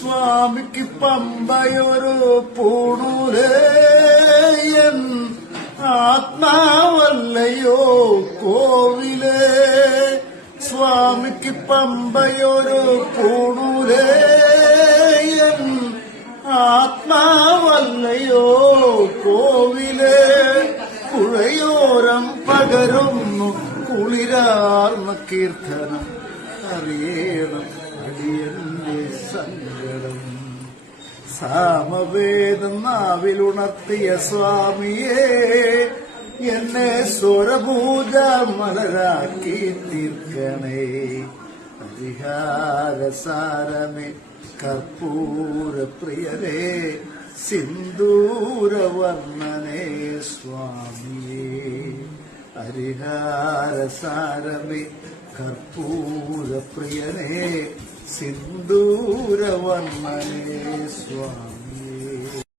സ്വാമിക്ക് പമ്പയൊരു പൂണൂലേയൻ ആത്മാവല്ലയോ കോവിലേ. സ്വാമിക്ക് പമ്പയൊരു പൂണൂലേയൻ ആത്മാവല്ലയോ കോവിലേ. പുഴയോരം പകരുന്നു കുളിരാർന്ന കീർത്തനം. അറിയണം സങ്കടം സാമവേദം നാവിലുണർത്തിയ സ്വാമിയെ എന്നെ സ്വരഭൂജ മലരാക്കി തീർക്കണേ. പരിഹാരസാരമേ കർപ്പൂര പ്രിയരേ സിന്ദൂരവർണനേ സ്വാമിയേ. ഹരിഹാരസാരമേ കർപ്പൂര പ്രിയനേ സിന്ദൂരവർണനേ സ്വാമി.